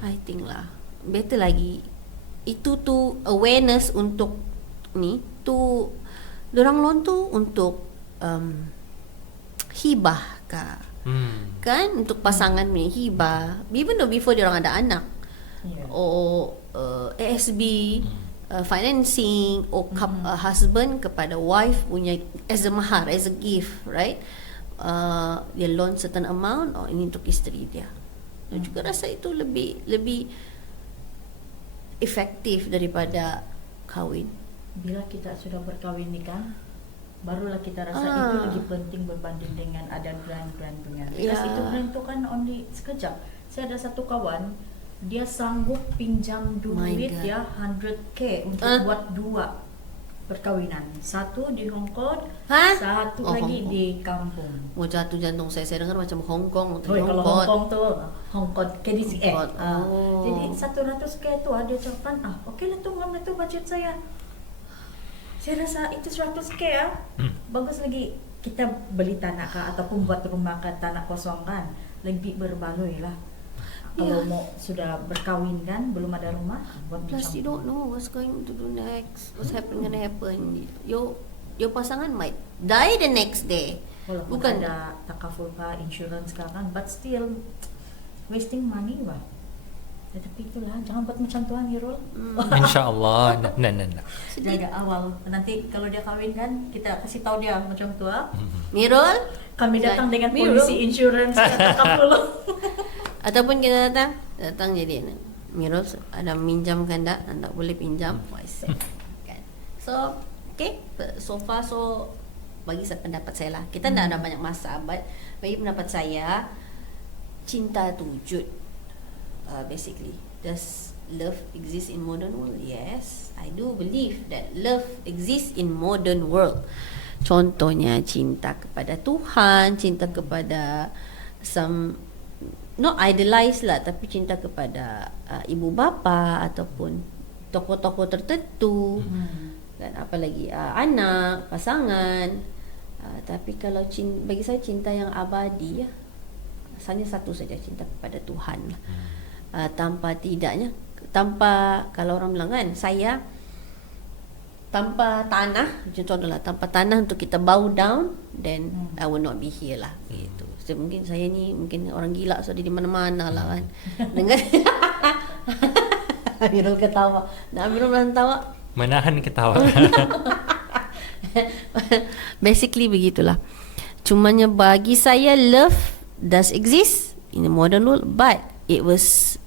I think lah, better lagi itu tu awareness untuk ni tu dorang lon tu untuk hibah kah, kan, untuk pasangan ni hibah, even though before diorang ada anak, or ASB, financing, or husband kepada wife punya as a mahar, as a gift, right? Dia loan certain amount, ini untuk isteri dia. Dan juga rasa itu lebih efektif daripada kahwin. Bila kita sudah berkahwin ni kan, barulah kita rasa itu lagi penting berbanding dengan ada grand punya. Because itu grand tu kan only sekejap. Saya ada satu kawan, dia sanggup pinjam duit dia 100k untuk buat 2 perkahwinan. Satu di Hong Kong, satu lagi Hong Kong. di kampung. Mau jatuh jantung saya dengar macam Hong Kong. Kalau Hong Kong tu Hong Kong KDCF. Oh. Jadi 100k tu dia cakap okey lah tu mama tu budget saya. Saya rasa itu 100k bagus lagi kita beli tanah kah ataupun buat rumah kah, tanah kosong kan, lebih berbaloi lah. Kalau mau sudah berkahwin kan, belum ada rumah, buat Plus you don't know what's going to do next, what's gonna happen. Your pasangan might die the next day. Walaupun Bukan ada takaful kah, insurance kah kan, but still wasting money bah. Tapi itulah, jangan buat macam tu Nirul. InsyaAllah. Nah. Jaga awal. Nanti kalau dia kahwin kan, kita kasih tahu dia macam tu Mirul, Kami datang dengan Mirul. polisi insurance takaful. ataupun kita datang jadi Mirul ada minjamkan tak, anda boleh pinjam, kan. So okay, so far bagi pendapat saya lah, kita tak ada banyak masa, but bagi pendapat saya, cinta tu wujud. Basically, does love exist in modern world? Yes, I do believe that love exists in modern world. Contohnya cinta kepada Tuhan, cinta kepada some, not idolize lah, tapi cinta kepada ibu bapa ataupun tokoh-tokoh tertentu, dan apa lagi, anak, pasangan. Tapi kalau bagi saya cinta yang abadi hanya satu saja, cinta kepada Tuhan lah. Tanpa kalau orang bilang kan, saya tanpa tanah, contohnya tanpa tanah untuk kita bow down, then I will not be here lah, gitu. So, mungkin saya ni orang gila, so di mana-mana lah kan. Dengar Amirul ketawa. Amirul belum tawa. Menahan ketawa. Basically begitulah. Cumanya bagi saya, love does exist in the modern world, but it was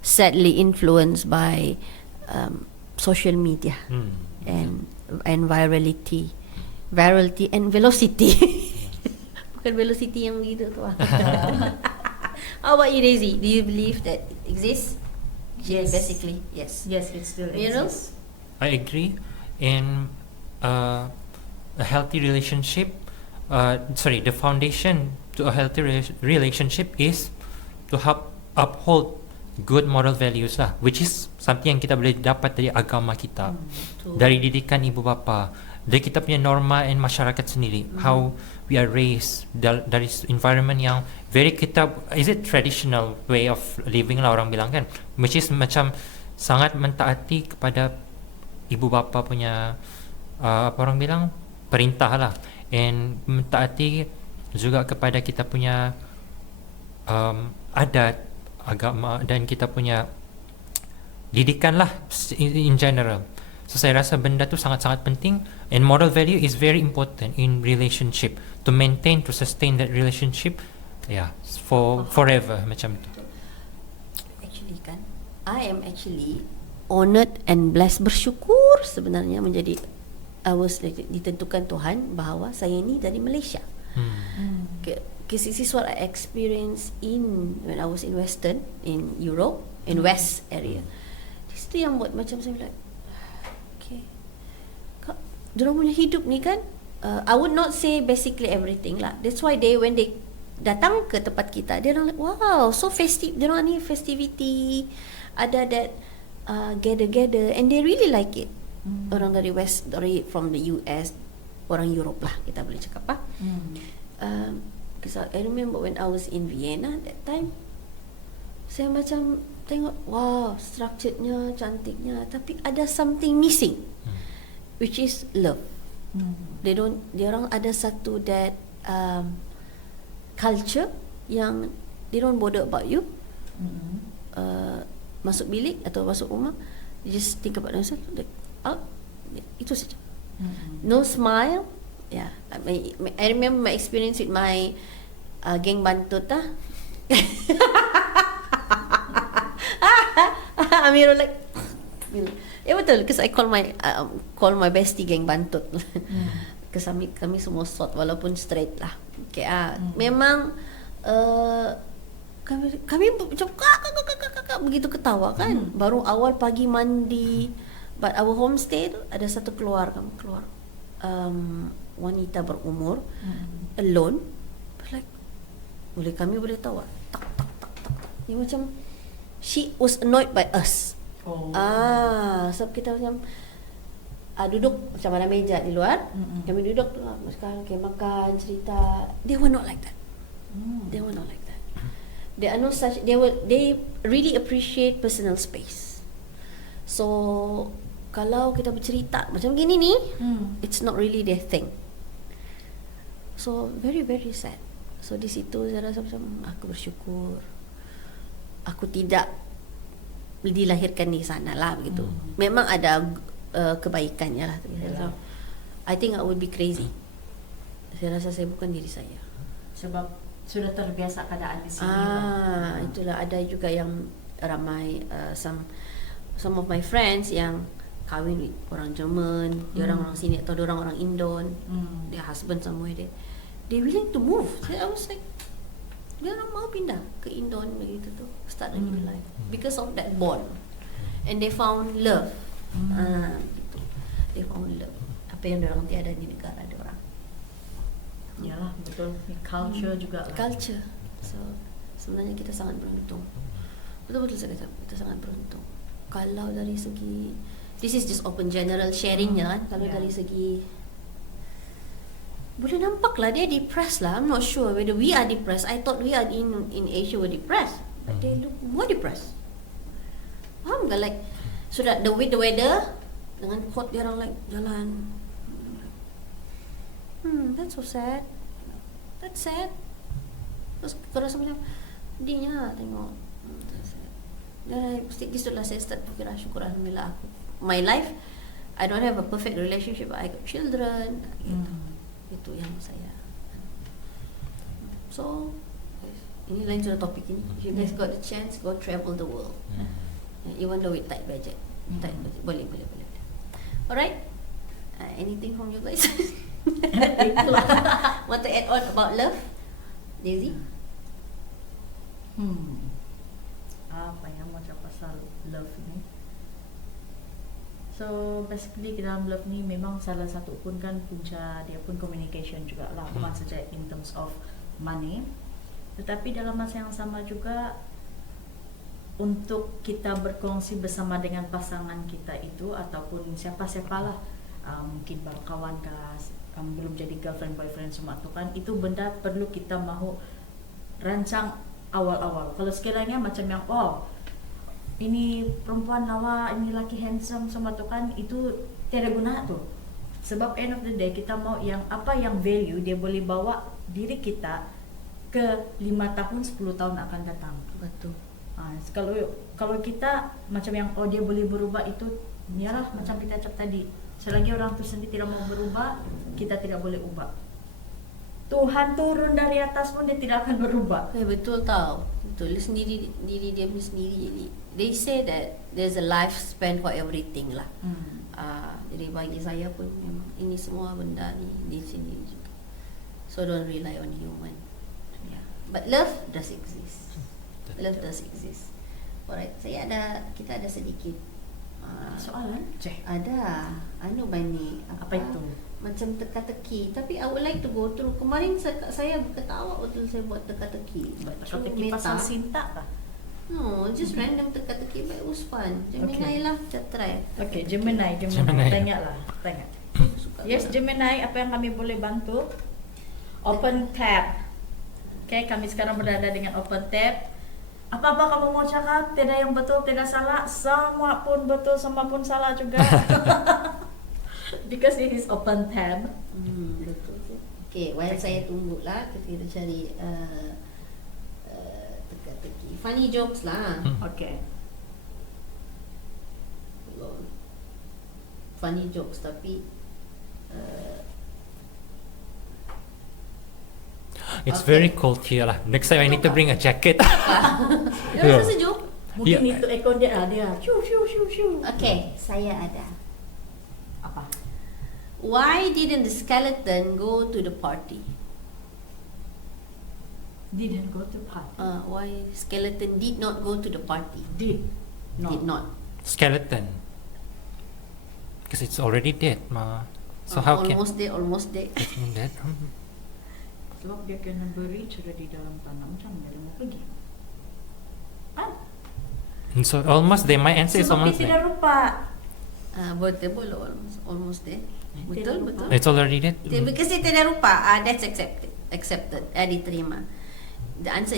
sadly influenced by social media and virality and velocity. Bukan velocity yang begitu tu. How about you, Daisy? Do you believe that it exists? Yes. Basically, yes. Yes, it still exists. I agree. In a healthy relationship, the foundation to a healthy relationship is to uphold good moral values lah, which is something yang kita boleh dapat dari agama kita, dari didikan ibu bapa, dari kita punya norma and masyarakat sendiri, how we are raised, dari environment yang very is it traditional way of living lah orang bilang kan, which is macam sangat mentaati kepada ibu bapa punya apa orang bilang, perintah lah, and mentaati juga kepada kita punya adat, agama, dan kita punya didikan lah in general. So saya rasa benda tu sangat-sangat penting, and moral value is very important in relationship, to maintain, to sustain that relationship for forever macam tu. kan, I am actually honoured and blessed, bersyukur sebenarnya menjadi ditentukan Tuhan bahawa saya ni dari Malaysia. Because this is what I experienced when I was in Western, in Europe, in West area. Itu yang buat macam saya like, okay, diorang punya hidup ni kan, I would not say basically everything lah. That's why when they datang ke tempat kita, dia orang like, wow, so festive. Dia orang ni festivity, ada that gather, and they really like it. Orang dari West, from the US, orang Europe lah kita boleh cakap lah. Because I remember when I was in Vienna that time, saya macam tengok, wow, structurednya, cantiknya, tapi ada something missing, which is love. Dia orang ada satu that culture yang they don't bother about you. Masuk bilik atau masuk rumah, just think about themselves, like, out, itu saja. No smile. Yeah, I remember my experience with my geng bantut lah. Amirul like, ya betul, because I call my bestie geng bantut. Because kami semua sort walaupun straight lah. Okay, memang kami macam kakak begitu ketawa kan. Baru awal pagi mandi, but our homestay tu ada satu keluar wanita berumur, alone, like, kami boleh tahu tak. Dia macam she was annoyed by us. Sebab kita macam duduk macam mana meja di luar, kami duduk tu sekarang kayak makan, cerita. They were not like that. They were not like that. They are no such. They really appreciate personal space. So kalau kita bercerita macam gini ni, it's not really their thing. So very very sad. So di situ saya rasa macam aku bersyukur aku tidak dilahirkan di sana lah begitu. Memang ada kebaikannya lah. So, I think I would be crazy. Saya rasa saya bukan diri saya. Sebab sudah terbiasa keadaan di sini. Itulah, ada juga yang ramai some of my friends yang kahwin with orang Jerman, dia orang sini atau dia orang Indon, their husband somewhere there. They willing to move. I was like, dia orang mau pindah ke Indon begitu tu, start a new life because of that bond, and they found love. Gitu. They found love. Apa yang dia orang tiada di negara dia orang. Yalah, betul. Culture juga lah. Culture. So sebenarnya kita sangat beruntung. Betul-betul saya kata, kita sangat beruntung. Kalau dari segi, this is just open general sharingnya kan. Kalau dari segi, boleh nampak lah dia depressed lah. I'm not sure whether we are depressed. I thought we are in Asia were depressed, but they look more depressed. Faham tak? Like, so that the weather dengan hot dia orang like jalan. That's so sad. That's sad. Terus kau rasa macam sedihnya lah tengok. Dan disitulah saya start fikir, syukur alhamdulillah aku, my life, I don't have a perfect relationship, but I got children. Gitu. Itu yang saya. So ini lain sudah topik ini. If you guys got the chance, go travel the world. Even though with tight budget. Boleh. Alright. Anything from you guys? Want to add on about love, Daisy? Apa yang macam pasal love ni? So basically dalam love ni memang salah satu pun kan punca dia pun communication juga lah, bukan saja in terms of money, tetapi dalam masa yang sama juga untuk kita berkongsi bersama dengan pasangan kita itu ataupun siapa-siapalah, mungkin baru kawan kah, belum jadi girlfriend boyfriend semua tu kan, itu benda perlu kita mahu rancang awal-awal. Kalau sekiranya macam yang ini perempuan lawa, ini laki handsome semua tu kan, itu tiada guna tu. Sebab end of the day kita mau yang apa yang value dia boleh bawa diri kita ke 5 tahun 10 tahun akan datang. Betul. Kalau kita macam yang dia boleh berubah, itu yalah macam kita cakap tadi, selagi orang tu sendiri tidak mau berubah, kita tidak boleh ubah. Tuhan turun dari atas pun dia tidak akan berubah. Betul tau. betul sendiri diri dia punya sendiri. Jadi they say that there's a lifespan for everything lah. Jadi bagi saya pun memang ini semua benda ni di sini juga. So don't rely on human. Yeah. But love does exist. Love does exist. Alright, kita ada sedikit Soalan? Cek. ada Bani Apa itu? macam teka-teki, tapi I would like to go through. Kemarin saya ketawa waktu saya buat teka-teki. Teka-teki pasal cinta kah? No, just random teka-teki, but it was fun. Gemini lah, kita try. Okay, Gemini. Gemini. Tanya. Suka Yes, banget. Gemini, apa yang kami boleh bantu? Open tab. Okay, kami sekarang berada dengan open tab. Apa-apa kamu mau cakap, tidak yang betul, tidak salah, semua pun betul, semua pun salah juga. Because it is open tab. Betul. Okay, while saya tunggu lah, kita cari teka-teki. Funny jokes lah. Okay. Funny jokes, tapi It's Okay. very cold here lah. Next time I need to bring a jacket. dia rasa sejuk. Mungkin Yeah. itu ekor dia. Shoo. Okay, saya ada. Apa? Why didn't the skeleton go to the party? Didn't go to party. Why skeleton did not go to the party? Did not. Skeleton. Because it's already dead, ma. So how can Almost there. it's been dead? Sebab dia kena beri sudah di dalam tanah, macam mana dia mau pergi? Kan? And so almost there. My answer is Sebab almost dia there. tidak lupa. Betul, almost there. Betul. It's already dead. Because dia tidak lupa, that's accepted. Diterima. The answer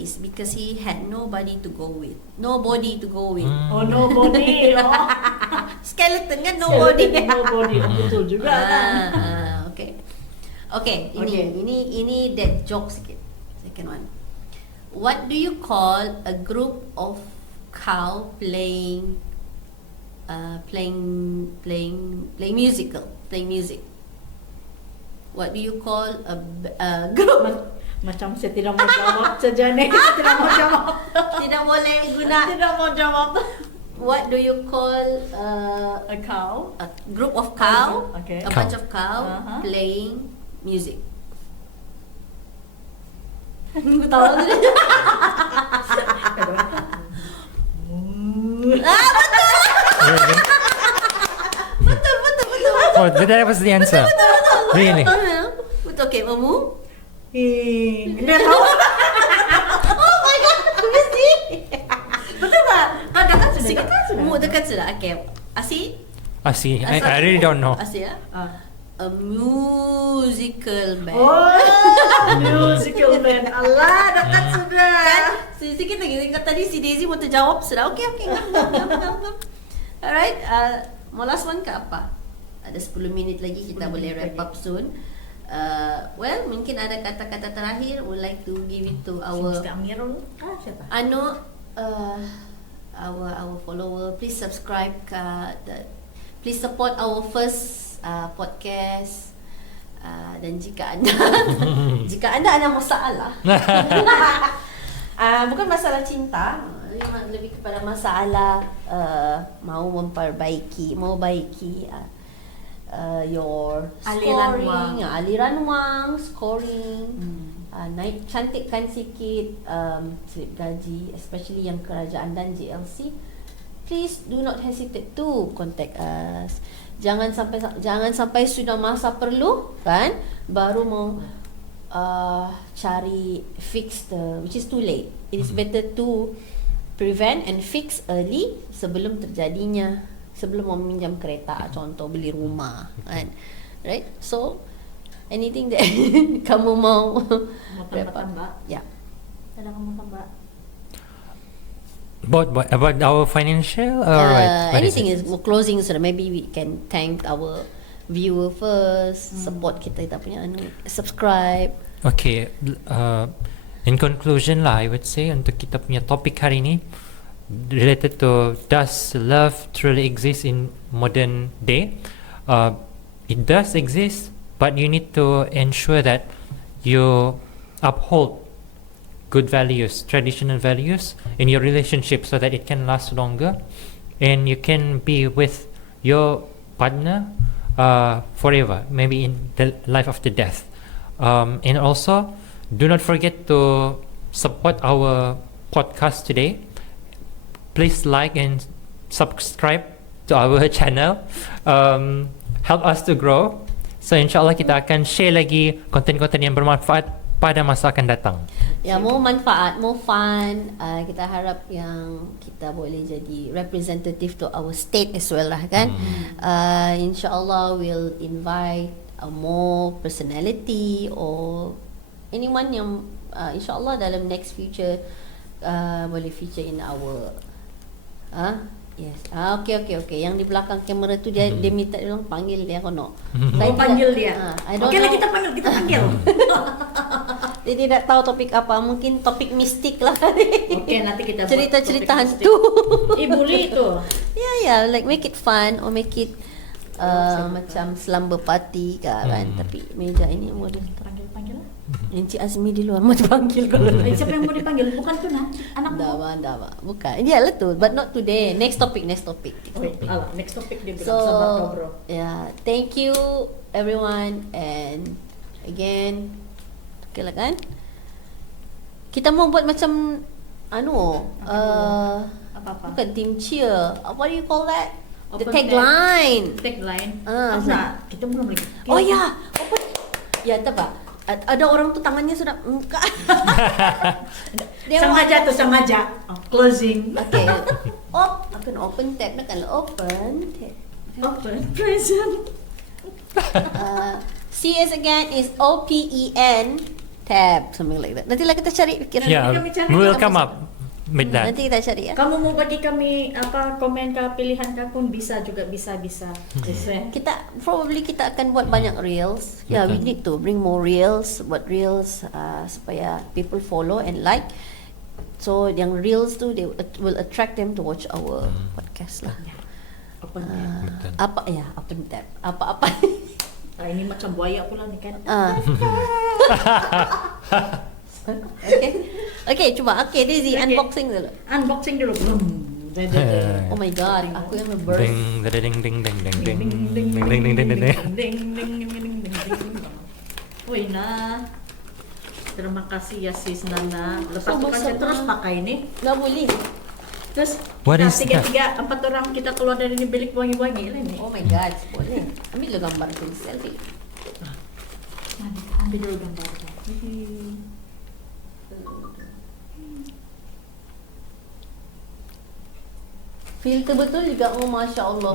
is because he had nobody to go with. Nobody to go with. Oh, nobody. Skeleton kan nobody. Nobody. Betul juga kan? Okay, ini that joke sikit. Second one. What do you call a group of cow playing music? What do you call a group? Macam saya tidak mau jawab saja ni. Saya tidak mau jawab. Tidak boleh guna. Tidak mau jawab. What do you call A cow. a group of cow? Okay. A Cow. bunch of cow Uh-huh. playing music. Aku tahu tu. Betul. Oh, that was the answer. Really? Betul. Okay, Mamu. Dia tahu. Oh my god, mesti. Betul tak? Dekat sudah. Mu dekat sudah. Okay. Asi? I see. I really don't know. Asi ya? A musical band. Oh, musical band. Allah, dekat sudah. Kan? Sikit lagi. Ingat tadi si Daisy mau terjawab sudah. Okay. Ngam. Alright. Mau last one ke apa? Ada 10 minit lagi. Kita 10 boleh minit wrap lagi. up soon. Well, mungkin ada kata-kata terakhir. Would like to give it to our Mr. Amirul. Siapa? Our follower. Please subscribe please support our first podcast. Dan jika anda ada masalah, bukan masalah cinta, lebih kepada masalah mau baiki your Aliran scoring, wang. aliran wang, scoring, cantikkan sikit slip gaji, especially yang kerajaan dan JLC. Please do not hesitate to contact us. Jangan sampai sudah masa perlu kan baru mau cari fix which is too late. It is better to prevent and fix early sebelum terjadinya, sebelum mau meminjam kereta, contoh beli rumah kan. Right? So anything that kamu mau wrap up? tambah? Ya. Ada kamu tambah? About our financial? Alright. Anything is closing, so maybe we can thank our viewer first, support kita punya subscribe. Okay. In conclusion lah, I would say untuk kita punya topik hari ni related to does love truly exist in modern day? It does exist, but you need to ensure that you uphold good values, traditional values in your relationship so that it can last longer and you can be with your partner forever, maybe in the life after death. And also, do not forget to support our podcast today. Please like and subscribe to our channel. Help us to grow. So insyaAllah kita akan share lagi konten-konten yang bermanfaat pada masa akan datang. Ya, more manfaat, more fun. Kita harap yang kita boleh jadi representative to our state as well lah kan. InsyaAllah we'll invite more personality or anyone yang InsyaAllah dalam next future boleh feature in our yes. Okay. Yang di belakang kamera tu dia minta orang panggil dia kono. Mau panggil dia. I don't Okey lah, know. kita panggil. Dia tidak tahu topik apa, mungkin topik mistik lah. Okey, nanti kita buat cerita-cerita topik hantu. Boleh tu. Yeah, like make it fun or make it macam slumber party kan. Tapi meja ini mau Panggil lah. Encik Azmi di luar mau dipanggil kalau Siapa yang mau dipanggil? Bukan tu nah, anak dah bukan. Iyalah tu, but not today. Next topic. next topic dia bilang So, sabar kau bro. yeah, thank you everyone and again, okay lah kan? Kita mau buat macam Apa-apa? bukan team cheer. What do you call that? The Open tagline. Tagline. Ah, Kita belum lagi. Oh ya, apa? Ya, tak apa. Ada orang tu tangannya sudah muka. Sengaja. Closing. Okay. Akan open tab, kan open tab. Open present. CS again is OPEN tab, something like that. Nanti lah kita cari pikiran. Yeah, kami cari we will apa come up with that. Nanti kita cari ya. Kamu mau bagi kami komen ke pilihan kau pun bisa juga bisa. Yes, Kita akan buat banyak reels. Yeah, we need to bring more reels, buat reels supaya people follow and like. So yang reels tu they will attract them to watch our podcast lah. Open Betul. Open tab. Apa-apa. ini macam buaya pula ni kan. Okay, cuba. Okay, Daisy, Okay. unboxing dulu. Unboxing dulu. Oh my god, aku yang nge-burst. Ding ding ding ding ding ding ding ding ding. Woi nah. Terima kasih ya sis Nana. Lepas tu kan saya Sama-sama. terus pakai ini. Nggak boleh. Terus What kita is that? 4 orang kita keluar dari ini bilik wangi-wangi lah ni. Oh my god, boleh. Ambil dulu gambar tu selfie. Ambil dulu gambar. Filter betul juga. Oh, Masya Allah.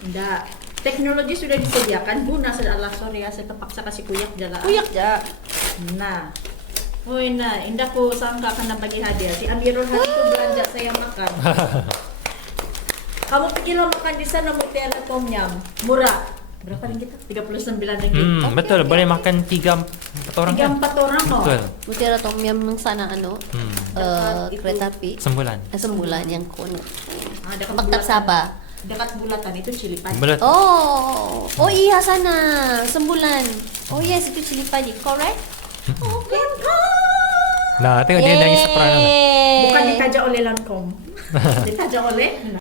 Enggak. Teknologi sudah disediakan. Guna adalah sorry ya, saya terpaksa kasih kuyak jalan. Kuyak ja. Nah. Woi nah, indah ku sangka akan bagi hadiah. Si Amirul hari itu belanja saya makan. Kamu pikir lo makan di sana Mutiara Tom Yum murah? Berapa ringgit? 39 ringgit. Betul, boleh makan 3-4 orang kan? 3-4 orang kok. Betul. Mutiara Tom Yum ng sana Dekat itu. kereta api. Sembulan. Sembulan yang kono. Dekat Maktab bulatan. Sabah. Dekat bulatan itu cili padi. Betul. Oh iya sana. Sembulan. Oh yes, itu cili padi. Correct? Okay. Nah, tengok dia nangis seperangan. Bukan ditaja oleh Lancome. Ditaja oleh